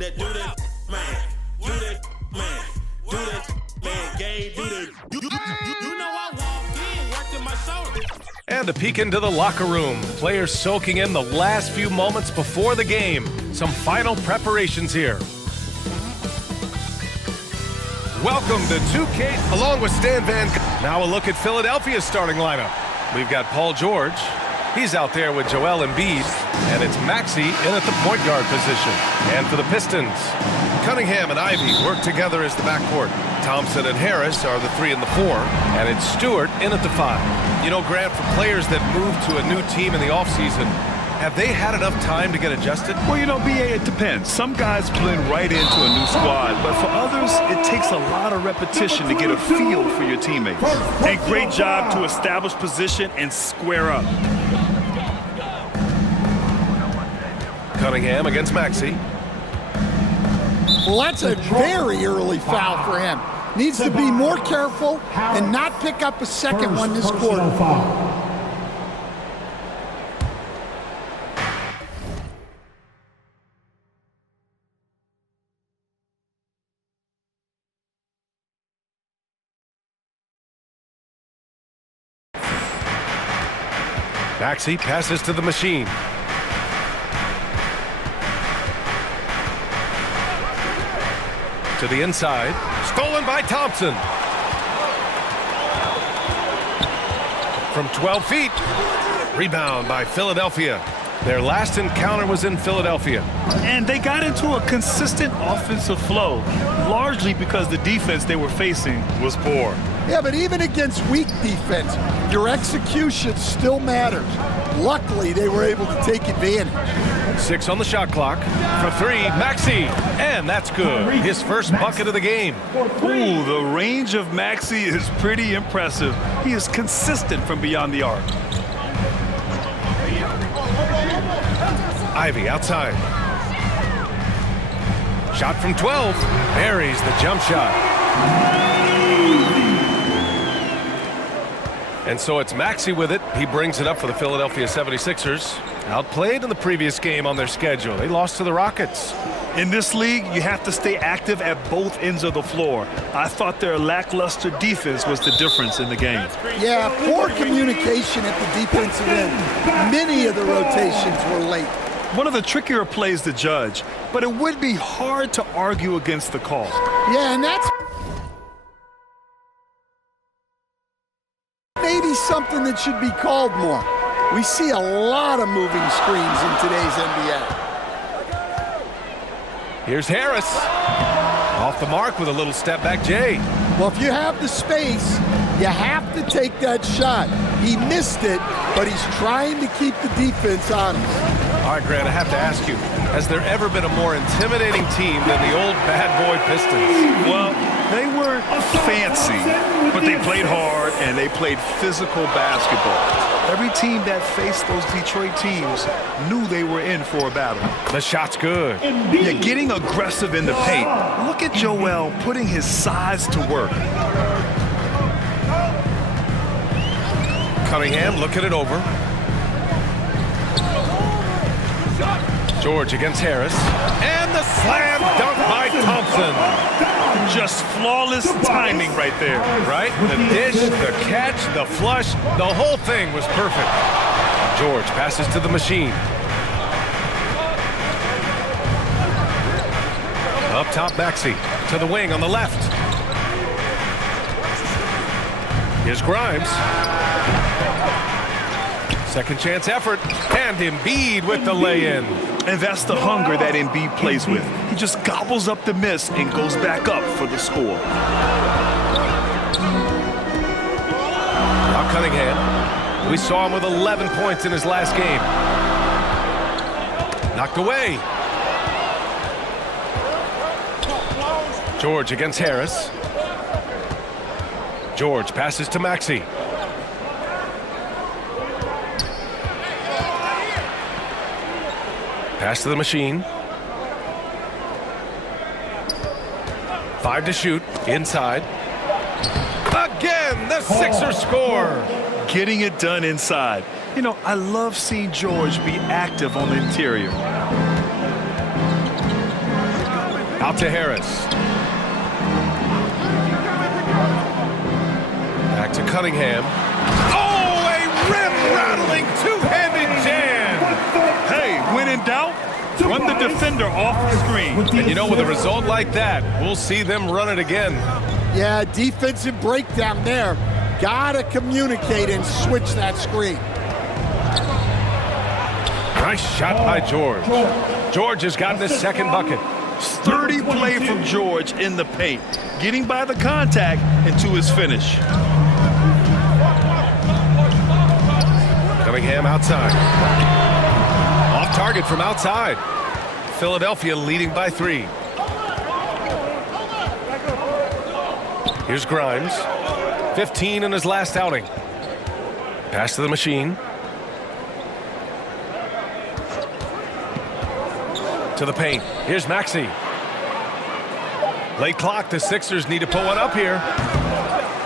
Now do that, man. Do that, man. Do that, man. Game, do that. You know I walked in, working my shoulder. And a peek into the locker room. Players soaking in the last few moments before the game. Some final preparations here. Welcome to 2K, along with Stan Van. Now a look at Philadelphia's starting lineup. We've got Paul George. He's out there with Joel Embiid. And it's Maxey in at the point guard position. And for the Pistons, Cunningham and Ivy work together as the backcourt. Thompson and Harris are the 3 and the 4. And it's Stewart in at the 5. You know, Grant, for players that move to a new team in the offseason, have they had enough time to get adjusted? Well, you know, B.A., it depends. Some guys blend right into a new squad, but for others, it takes a lot of repetition to get a feel for your teammates. And great job to establish position and square up. Cunningham against Maxey. Well, that's a very early foul for him. Needs to be more careful and not pick up a second one this quarter. Maxey passes to the machine. To the inside. Stolen by Thompson. From 12 feet. Rebound by Philadelphia. Their last encounter was in Philadelphia. And they got into a consistent offensive flow, largely because the defense they were facing was poor. Yeah, but even against weak defense, your execution still matters. Luckily, they were able to take advantage. 6 on the shot clock. For 3, Maxey. And that's good. His first bucket of the game. Ooh, the range of Maxey is pretty impressive. He is consistent from beyond the arc. Ivy outside. Shot from 12. Buries the jump shot. And so it's Maxey with it. He brings it up for the Philadelphia 76ers. Outplayed in the previous game on their schedule. They lost to the Rockets. In this league, you have to stay active at both ends of the floor. I thought their lackluster defense was the difference in the game. Yeah, poor communication at the defensive end. Many of the rotations were late. One of the trickier plays to judge, but it would be hard to argue against the call. Yeah, and that's maybe something that should be called more. We see a lot of moving screens in today's NBA. Here's Harris. Off the mark with a little step back, Jay. Well, if you have the space, you have to take that shot. He missed it, but he's trying to keep the defense honest. All right, Grant, I have to ask you, has there ever been a more intimidating team than the old bad boy Pistons? Well, they were fancy, but they played hard and they played physical basketball. Every team that faced those Detroit teams knew they were in for a battle. The shot's good. Yeah, getting aggressive in the paint. Look at Joel putting his size to work. Cunningham looking it over. George against Harris. And the slam dunk by Thompson. Just flawless timing right there. Right? The dish, the catch, the flush, the whole thing was perfect. George passes to the machine. Up top, Maxey to the wing on the left. Here's Grimes. Second chance effort, and Embiid with the lay-in. And that's the hunger that Embiid plays with. He just gobbles up the miss and goes back up for the score. Now Cunningham. We saw him with 11 points in his last game. Knocked away. George against Harris. George passes to Maxey. Pass to the machine. 5 to shoot. Inside. Again, the Sixers score. Getting it done inside. You know, I love seeing George be active on the interior. Out to Harris. Back to Cunningham. Oh, a rim-rattling two-handed jam. Hey, when in doubt, run the defender off the screen. And you know, with a result like that, we'll see them run it again. Yeah, defensive breakdown there. Gotta communicate and switch that screen. Nice shot by George. George has gotten his second bucket. Sturdy play from George in the paint, getting by the contact and to his finish. Cunningham outside. Off target from outside. Philadelphia leading by 3. Here's Grimes. 15 in his last outing. Pass to the machine. To the paint. Here's Maxey. Late clock. The Sixers need to put one up here.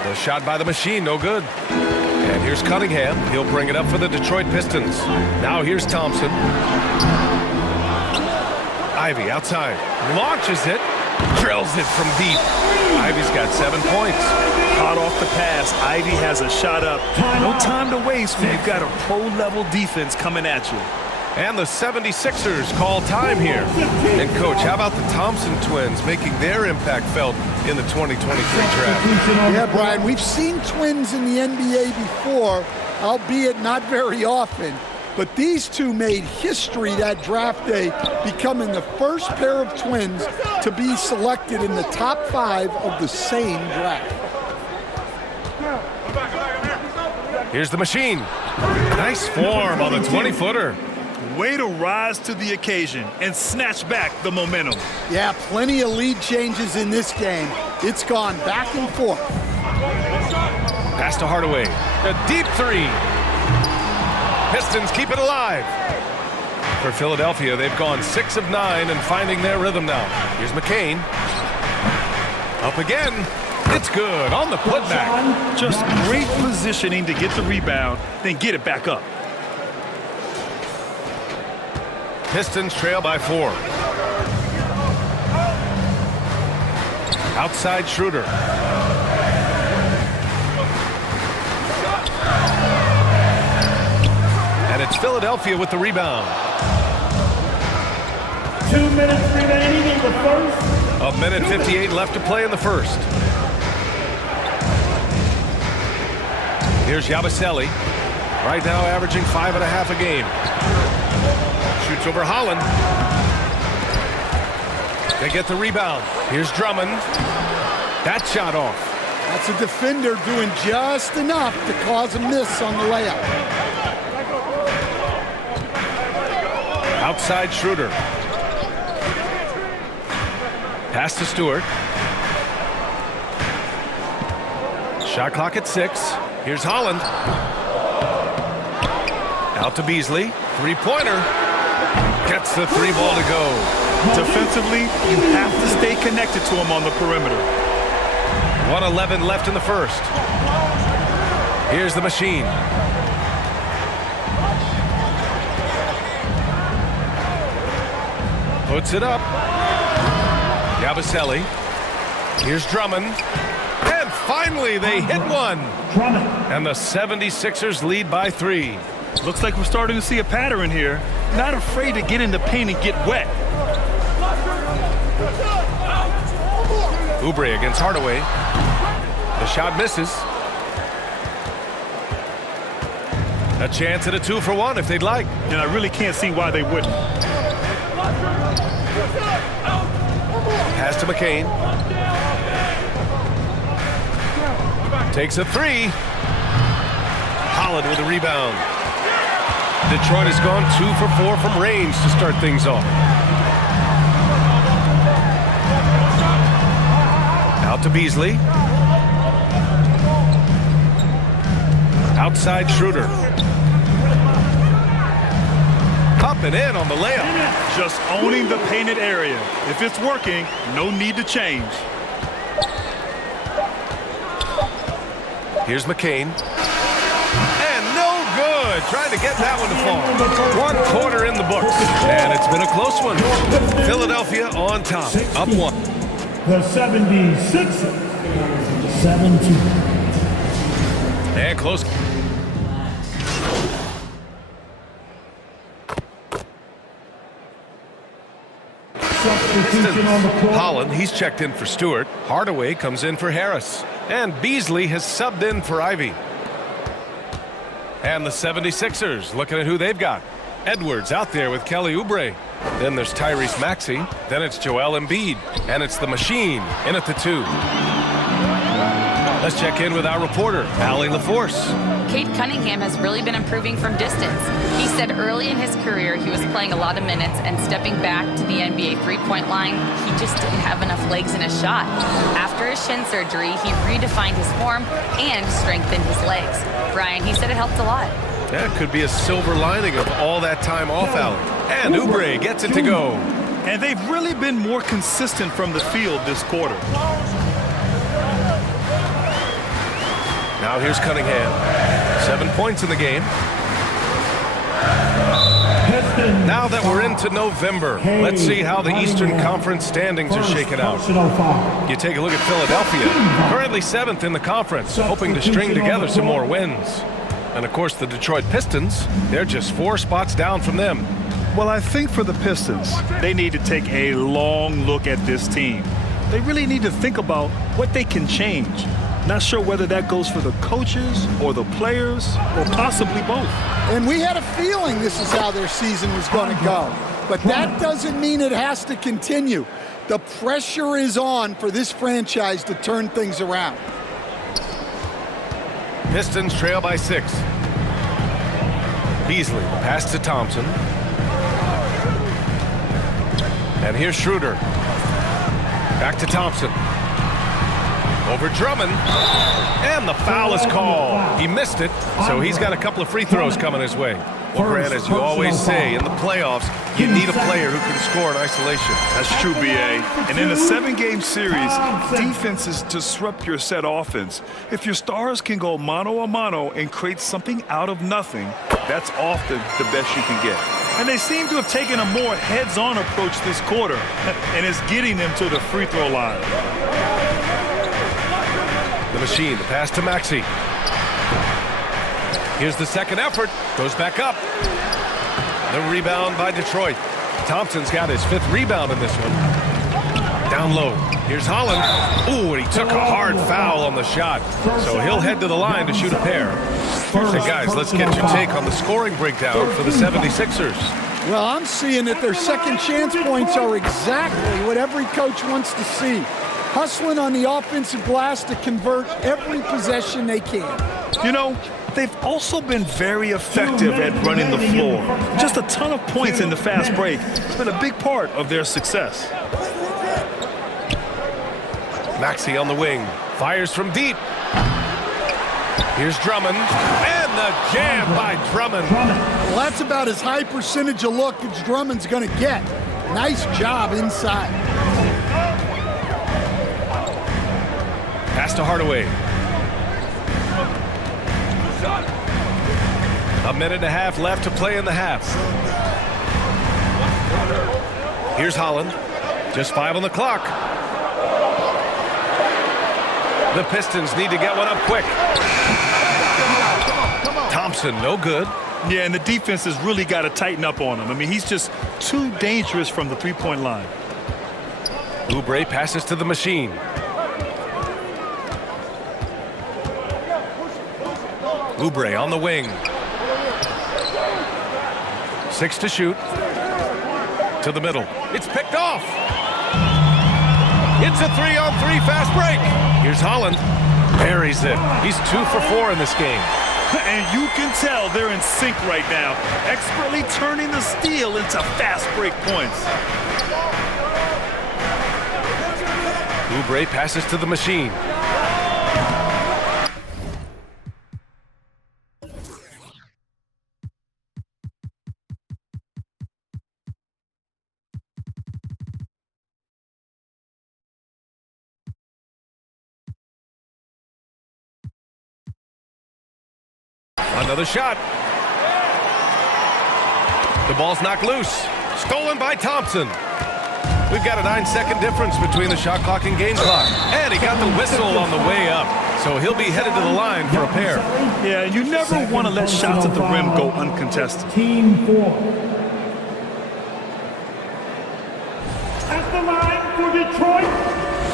The shot by the machine, no good. And here's Cunningham. He'll bring it up for the Detroit Pistons. Now here's Thompson. Ivy outside. Launches it. Drills it from deep. Ivy's got 7 points. Hot off the pass, Ivy has a shot up. No time to waste when you've got a pro-level defense coming at you. And the 76ers call time here. And, Coach, how about the Thompson twins making their impact felt in the 2023 draft? Yeah, Brian, we've seen twins in the NBA before, albeit not very often. But these two made history that draft day, becoming the first pair of twins to be selected in the top 5 of the same draft. Here's the machine. Nice form on the 20-footer. Way to rise to the occasion and snatch back the momentum. Yeah, plenty of lead changes in this game. It's gone back and forth. Pass to Hardaway. A deep 3. Pistons keep it alive. For Philadelphia, they've gone 6 of 9 and finding their rhythm now. Here's McCain. Up again. It's good on the putback. Just great positioning to get the rebound, then get it back up. Pistons trail by 4. Outside Schroeder. And it's Philadelphia with the rebound. 2 minutes remaining in the first. A minute 58 left to play in the first. Here's Yabusele. Right now averaging 5.5 a game. Shoots over Holland. They get the rebound. Here's Drummond. That shot off. That's a defender doing just enough to cause a miss on the layup. Outside Schroeder. Pass to Stewart. Shot clock at 6. Here's Holland. Out to Beasley. Three-pointer. Gets the 3 ball to go. Defensively, you have to stay connected to him on the perimeter. 1:11 left in the first. Here's the machine. Puts it up. Yabusele. Here's Drummond. And finally, they hit one. And the 76ers lead by 3. Looks like we're starting to see a pattern here. Not afraid to get in the paint and get wet. Oubre against Hardaway. The shot misses. A chance at a 2-for-1 if they'd like. And I really can't see why they wouldn't. Pass to McCain. Takes a 3. Holland with a rebound. Detroit has gone 2 for 4 from range to start things off. Out to Beasley. Outside Schroeder. Up and in on the layup. Just owning the painted area. If it's working, no need to change. Here's McCain. And no good. good. Trying to get that one to fall. 1 quarter in the books. And it's been a close one. Philadelphia on top. Up 1. The 76ers, 17. And close. Substitution on the court. Holland, he's checked in for Stewart. Hardaway comes in for Harris. And Beasley has subbed in for Ivy. And the 76ers, looking at who they've got. Edwards out there with Kelly Oubre. Then there's Tyrese Maxey. Then it's Joel Embiid. And it's the Machine in at the 2. Let's check in with our reporter, Allie LaForce. Cade Cunningham has really been improving from distance. He said early in his career he was playing a lot of minutes and stepping back to the NBA three-point line, he just didn't have enough legs in his shot. After his shin surgery, he redefined his form and strengthened his legs. Brian, he said it helped a lot. That could be a silver lining of all that time off, Allie. And Oubre gets it to go. And they've really been more consistent from the field this quarter. Now here's Cunningham. 7 points in the game. Now that we're into November, let's see how the Eastern Conference standings are shaking out. You take a look at Philadelphia, currently 7th in the conference, hoping to string together some more wins. And of course the Detroit Pistons, they're just 4 spots down from them. Well, I think for the Pistons, they need to take a long look at this team. They really need to think about what they can change. Not sure whether that goes for the coaches or the players or possibly both. And we had a feeling this is how their season was going to go. But that doesn't mean it has to continue. The pressure is on for this franchise to turn things around. Pistons trail by 6. Beasley, pass to Thompson. And here's Schroeder. Back to Thompson. Over Drummond. And the foul is called. He missed it, so he's got a couple of free throws coming his way. Well, Grant, as you always say, in the playoffs, you need a player who can score in isolation. That's true, B.A. And in a 7-game series, defenses disrupt your set offense. If your stars can go mano-a-mano and create something out of nothing, that's often the best you can get. And they seem to have taken a more heads-on approach this quarter, and it's getting them to the free throw line. The Machine, the pass to Maxey. Here's the second effort. Goes back up. The rebound by Detroit. Thompson's got his 5th rebound in this one. Down low. Here's Holland. Ooh, and he took a hard foul on the shot. So he'll head to the line to shoot a pair. Hey, guys, let's get your take on the scoring breakdown for the 76ers. Well, I'm seeing that their second chance points are exactly what every coach wants to see. Hustling on the offensive glass to convert every possession they can. You know, they've also been very effective at running the floor. Just a ton of points in the fast break. It's been a big part of their success. Maxey on the wing. Fires from deep. Here's Drummond. And the jam by Drummond. Well, that's about as high percentage of look as Drummond's going to get. Nice job inside. Pass to Hardaway. A minute and a half left to play in the half. Here's Holland. Just 5 on the clock. The Pistons need to get one up quick. Thompson, no good. Yeah, and the defense has really got to tighten up on him. I mean, he's just too dangerous from the three-point line. Oubre passes to the Machine. Oubre on the wing. 6 to shoot. To the middle. It's picked off. It's a 3-on-3 fast break. Here's Holland. Buries it. He's 2 for 4 in this game. And you can tell they're in sync right now, expertly turning the steal into fast break points. Oubre passes to the Machine. Another shot. The ball's knocked loose. Stolen by Thompson. We've got a 9-second difference between the shot clock and game clock. And he got the whistle on the way up. So he'll be headed to the line for a pair. Yeah, you never want to let shots at the rim go uncontested. Team 4. At the line for Detroit,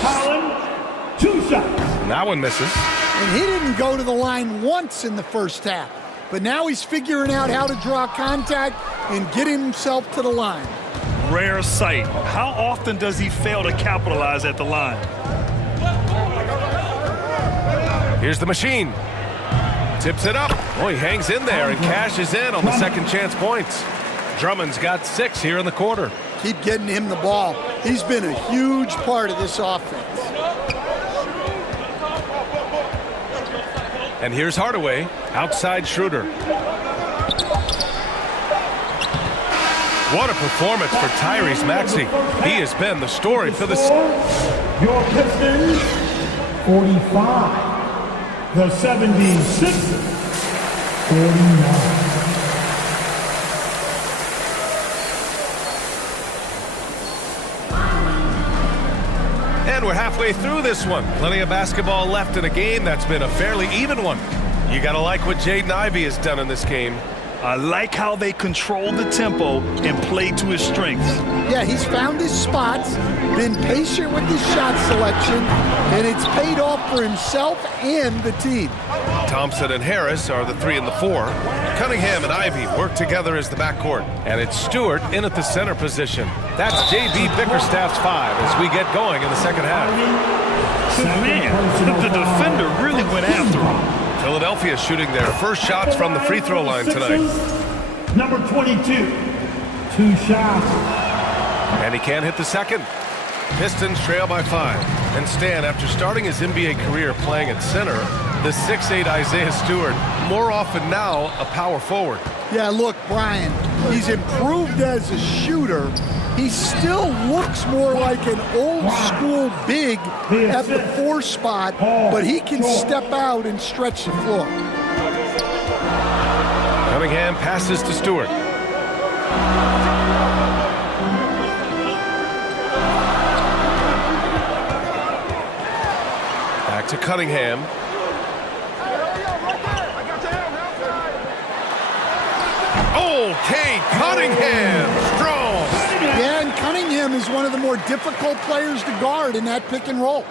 Holland, 2 shots. That one misses. And he didn't go to the line once in the first half. But now he's figuring out how to draw contact and get himself to the line. Rare sight. How often does he fail to capitalize at the line? Here's the machine. Tips it up. Oh, he hangs in there and cashes in on the second chance points. Drummond's got 6 here in the quarter. Keep getting him the ball. He's been a huge part of this offense. And here's Hardaway, outside Schroeder. What a performance for Tyrese Maxey. He has been the story for the... Your Pistons, 45. The 76ers, 49. And we're halfway through this one. Plenty of basketball left in a game that's been a fairly even one. You gotta like what Jaden Ivey has done in this game. I like how they control the tempo and play to his strengths. Yeah, he's found his spots, been patient with his shot selection, and it's paid off for himself and the team. Thompson and Harris are the 3 and the 4. Cunningham and Ivey work together as the backcourt. And it's Stewart in at the center position. That's J.B. Bickerstaff's 5 as we get going in the second half. Man, the defender really went after him. Philadelphia shooting their first shots from the free throw line tonight. Number 22, 2 shots. And he can't hit the second. Pistons trail by 5. And Stan, after starting his NBA career playing at center, the 6'8" Isaiah Stewart, more often now a power forward. Yeah, look, Brian, he's improved as a shooter. He still looks more like an old-school big at the 4 spot, but he can step out and stretch the floor. Cunningham passes to Stewart. Back to Cunningham. Okay, Cunningham, strong. Yeah, and Cunningham is one of the more difficult players to guard in that pick and roll.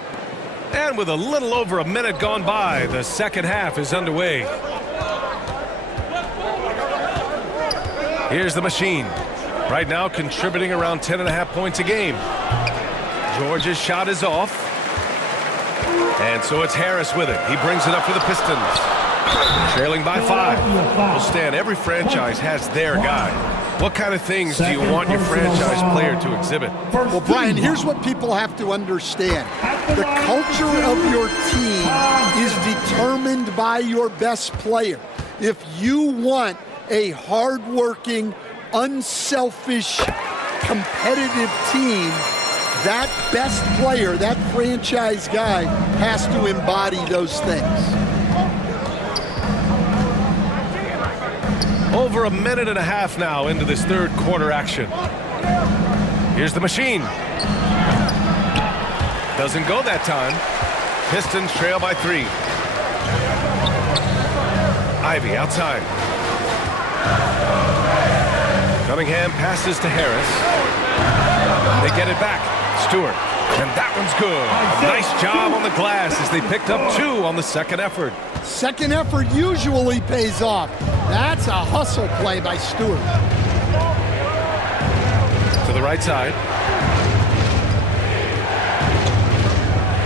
And with a little over a minute gone by, the second half is underway. Here's the machine. Right now contributing around 10.5 points a game. George's shot is off. And so it's Harris with it. He brings it up for the Pistons. Trailing by 5. Well, Stan, every franchise has their guy. What kind of things do you want your franchise player to exhibit? Well, Brian, here's what people have to understand. The culture of your team is determined by your best player. If you want a hardworking, unselfish, competitive team, that best player, that franchise guy, has to embody those things. Over a minute and a half now into this third quarter action. Here's the machine. Doesn't go that time. Pistons trail by 3. Ivey outside. Cunningham passes to Harris. They get it back. Stewart. And that one's good. A nice job on the glass as they picked up 2 on the second effort. Second effort usually pays off. That's a hustle play by Stewart. To the right side.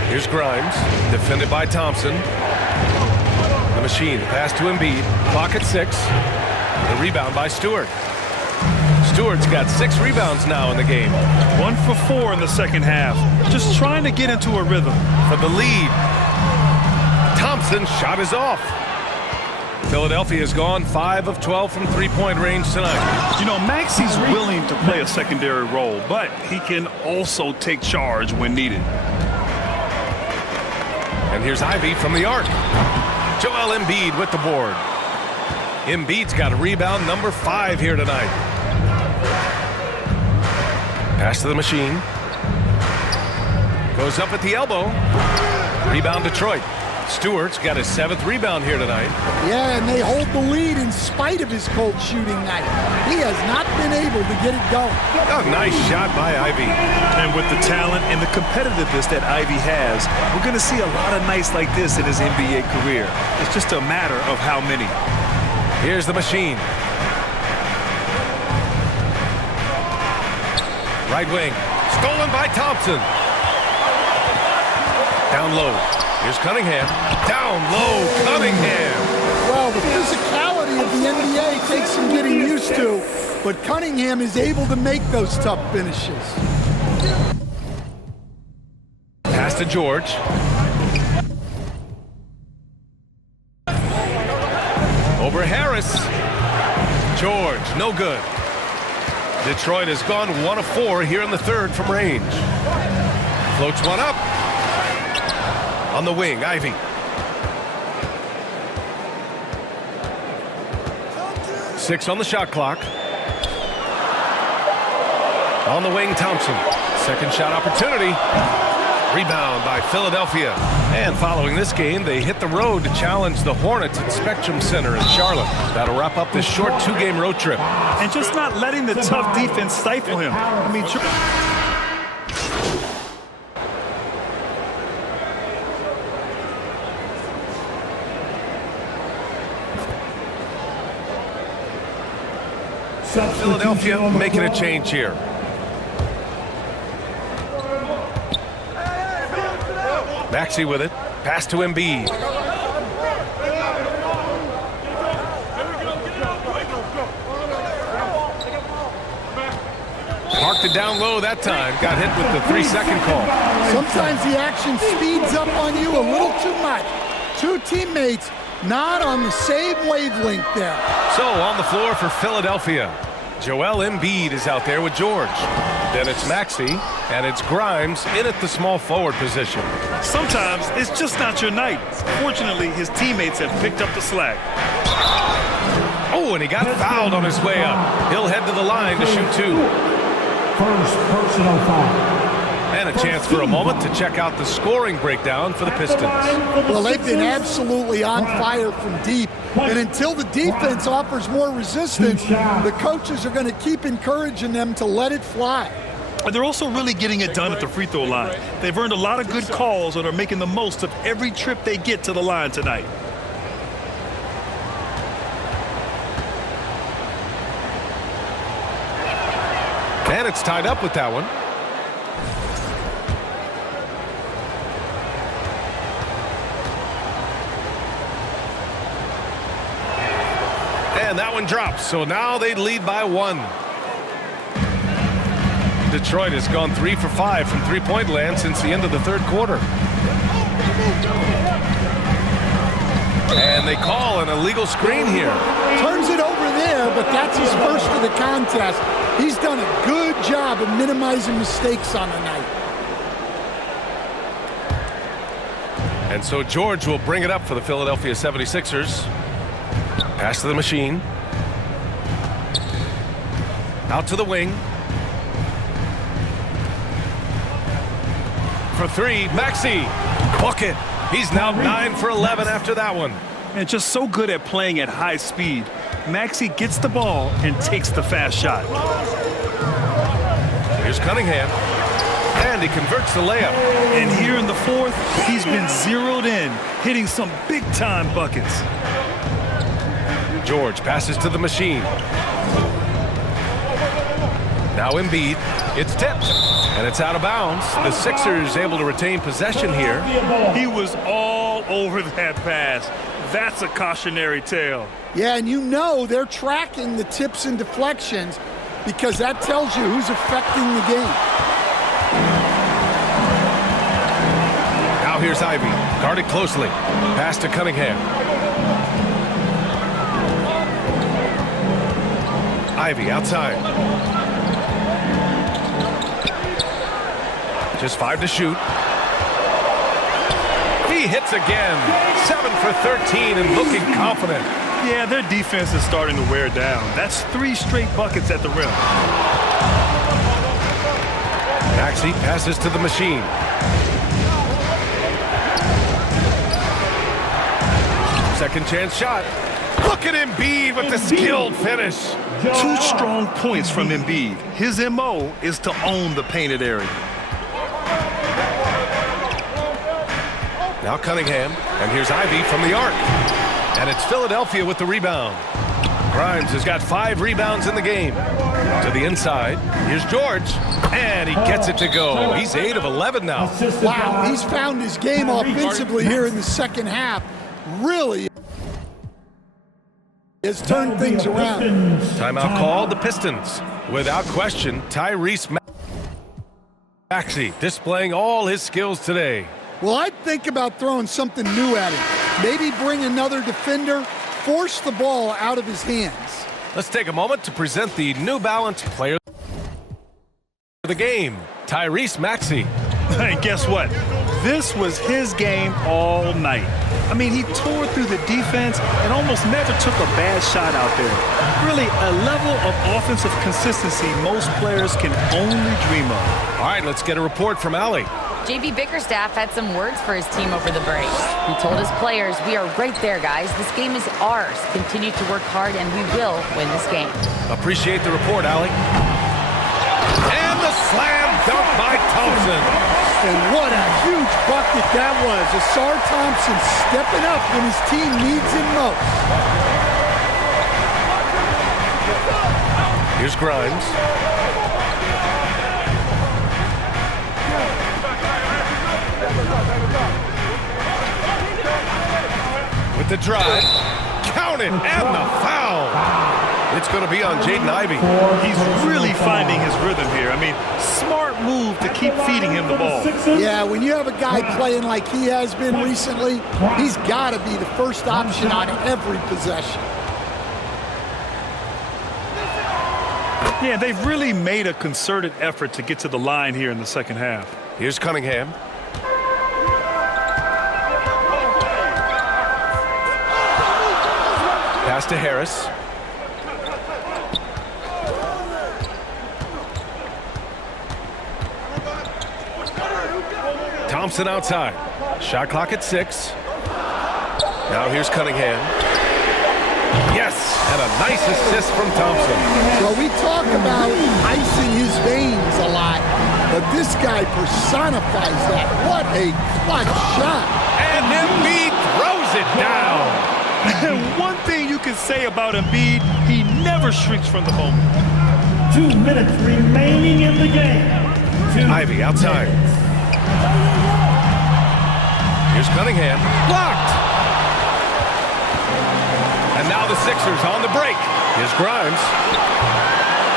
Here's Grimes, defended by Thompson. The machine, pass to Embiid. Clock at 6. The rebound by Stewart. Stewart's got 6 rebounds now in the game. 1 for 4 in the second half. Just trying to get into a rhythm. For the lead. Thompson's shot is off. Philadelphia has gone 5 of 12 from three-point range tonight. You know, Maxey's willing to play a secondary role, but he can also take charge when needed. And here's Ivey from the arc. Joel Embiid with the board. Embiid's got a rebound number 5 here tonight. Pass to the machine. Goes up at the elbow. Rebound Detroit. Stewart's got his 7th rebound here tonight. Yeah, and they hold the lead in spite of his cold shooting night. He has not been able to get it going. A nice shot by Ivey. And with the talent and the competitiveness that Ivey has, we're going to see a lot of nights like this in his NBA career. It's just a matter of how many. Here's the machine. Right wing. Stolen by Thompson. Down low. Here's Cunningham. Down low, Cunningham. Well, the physicality of the NBA takes some getting used to, but Cunningham is able to make those tough finishes. Pass to George. Over Harris. George, no good. Detroit has gone 1 of 4 here in the 3rd from range. Floats one up. On the wing, Ivey. Six on the shot clock. On the wing, Thompson. Second shot opportunity. Rebound by Philadelphia. And following this game, they hit the road to challenge the Hornets at Spectrum Center in Charlotte. That'll wrap up this short 2-game road trip. And just not letting the tough defense stifle him. I mean, Philadelphia making a change here. Maxey with it. Pass to Embiid. Parked it down low that time. Got hit with the 3-second call. Sometimes the action speeds up on you a little too much. Two teammates not on the same wavelength there. So on the floor for Philadelphia, Joel Embiid is out there with George. Then it's Maxey, and it's Grimes in at the small forward position. sometimes it's just not your night. Fortunately, his teammates have picked up the slack. Oh, and he got fouled on his way up. He'll head to the line to shoot 2. First personal foul. And a chance for a moment to check out the scoring breakdown for the Pistons. Well, they've been absolutely on fire from deep. And until the defense offers more resistance, the coaches are going to keep encouraging them to let it fly. They're also really getting it done at the free throw line. They've earned a lot of good calls and are making the most of every trip they get to the line tonight. And it's tied up with that one. And that one drops, so now they lead by 1. Detroit has gone 3 for 5 from three-point land since the end of the third quarter. And they call an illegal screen here. Turns it over there, but that's his first of the contest. He's done a good job of minimizing mistakes on the night. And so George will bring it up for the Philadelphia 76ers. Pass to the machine. Out to the wing. For 3, Maxey. Bucket. He's now 9 for 11 after that one. And just so good at playing at high speed. Maxey gets the ball and takes the fast shot. Here's Cunningham. And he converts the layup. And here in the fourth, he's been zeroed in, hitting some big-time buckets. George passes to the machine. Now Embiid. It's tipped. And it's out of bounds. The Sixers able to retain possession here. He was all over that pass. That's a cautionary tale. Yeah, and you know they're tracking the tips and deflections because that tells you who's affecting the game. Now here's Ivey. Guarded closely. Pass to Cunningham. Ivey outside. Just 5 to shoot. He hits again. 7 for 13 and looking confident. Yeah, their defense is starting to wear down. That's 3 straight buckets at the rim. Maxey passes to the machine. Second chance shot. Look at Embiid with the skilled finish. 2 strong points from Embiid. His MO is to own the painted area. Now Cunningham, and here's Ivy from the arc. And it's Philadelphia with the rebound. Grimes has got 5 rebounds in the game. To the inside, here's George, and he gets it to go. He's 8 of 11 now. Wow, he's found his game offensively here in the second half. Really has turned things around. Timeout called, the Pistons. Without question, Tyrese Maxey displaying all his skills today. Well, I'd think about throwing something new at him. Maybe bring another defender, force the ball out of his hands. Let's take a moment to present the New Balance player of the game, Tyrese Maxey. And guess what? This was his game all night. I mean, he tore through the defense and almost never took a bad shot out there. Really, a level of offensive consistency most players can only dream of. All right, let's get a report from Allie. JB Bickerstaff had some words for his team over the break. He told his players, "We are right there, guys. This game is ours. Continue to work hard, and we will win this game." Appreciate the report, Allie. And the slam dunk by Thompson. And what a huge bucket that was. Ausar Thompson stepping up when his team needs him most. Here's Grimes. With the drive, count it, and the foul. It's going to be on Jaden Ivey. He's really finding his rhythm here. I mean, smart move to keep feeding him the ball. Yeah, when you have a guy playing like he has been recently, he's got to be the first option on every possession. Yeah, they've really made a concerted effort to get to the line here in the second half. Here's Cunningham. Pass to Harris. Thompson outside. Shot clock at 6. Now here's Cunningham. Yes, and a nice assist from Thompson. Well, we talk about icing his veins a lot, but this guy personifies that. What a clutch shot. And Embiid throws it down. And one thing you can say about Embiid, he never shrinks from the moment. 2 minutes remaining in the game. Ivy outside. Here's Cunningham. Blocked. And now the Sixers on the break. Here's Grimes.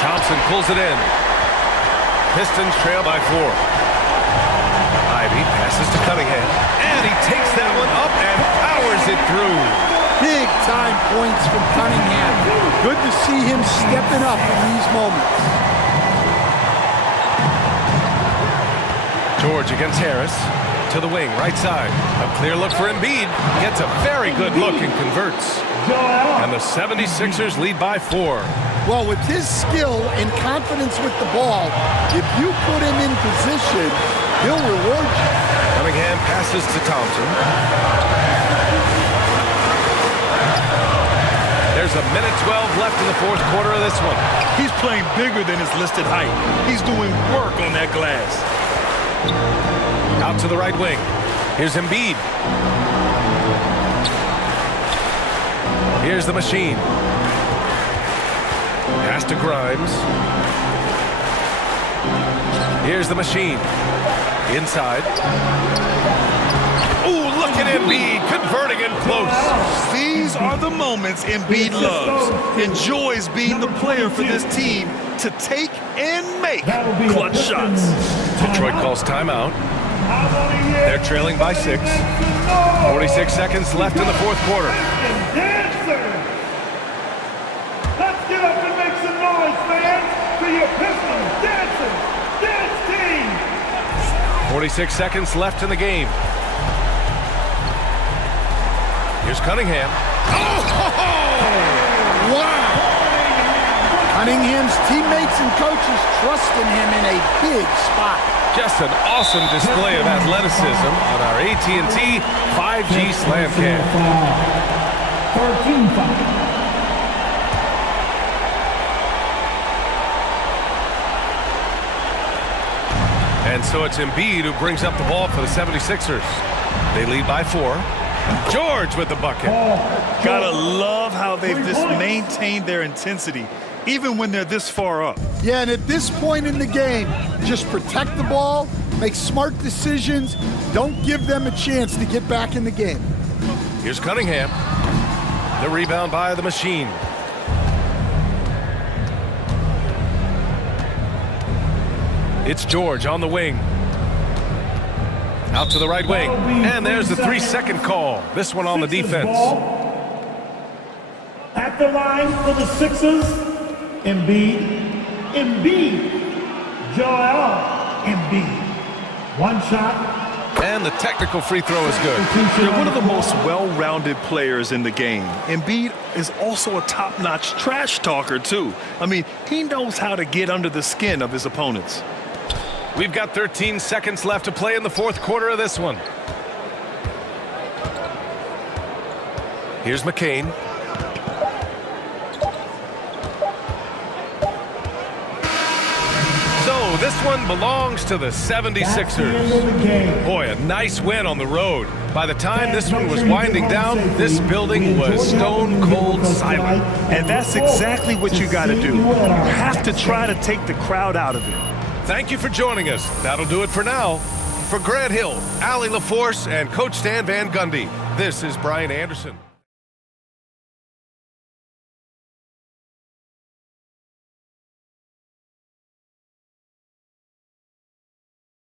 Thompson pulls it in. Pistons trail by 4. Ivy passes to Cunningham. And he takes that one up and powers it through. Big time points from Cunningham. Good to see him stepping up in these moments. George against Harris. To the wing, right side. A clear look for Embiid. Gets a very good look and converts. And the 76ers lead by 4. Well, with his skill and confidence with the ball, if you put him in position, he'll reward you. Cunningham passes to Thompson. There's a minute 12 left in the fourth quarter of this one. He's playing bigger than his listed height. He's doing work on that glass. Out to the right wing. Here's Embiid. Here's the machine. Pass to Grimes. Here's the machine. Inside. Ooh, look at Embiid converting in close. These are the moments Embiid loves. Enjoys being the player for this team to take and make clutch shots. Detroit calls timeout. They're trailing by 6. 46 seconds left in the fourth quarter. Let's get up and make some noise, fans, for your Pistons dancing dance team. 46 seconds left in the game. Here's Cunningham. Oh! Wow! Cunningham's teammates and coaches trusting him in a big spot. Just an awesome display of athleticism on our AT&T 5G Slam Cam. 13-5. And so it's Embiid who brings up the ball for the 76ers. They lead by 4. George with the bucket. Gotta love how they've just maintained their intensity, even when they're this far up. Yeah, and at this point in the game, just protect the ball, make smart decisions, don't give them a chance to get back in the game. Here's Cunningham. The rebound by the Machine. It's George on the wing. Out to the right wing. And there's the 3-second call. This one on the defense. At the line for the Sixers, Embiid. Joel Embiid. One shot. And the technical free throw is good. They're one of the most well-rounded players in the game. Embiid is also a top-notch trash talker, too. I mean, he knows how to get under the skin of his opponents. We've got 13 seconds left to play in the fourth quarter of this one. Here's McCain. So this one belongs to the 76ers. Boy, a nice win on the road. By the time this one was winding down, this building was stone cold silent. And that's exactly what you got to do. You have to try to take the crowd out of it. Thank you for joining us. That'll do it for now. For Grant Hill, Allie LaForce, and Coach Stan Van Gundy, this is Brian Anderson.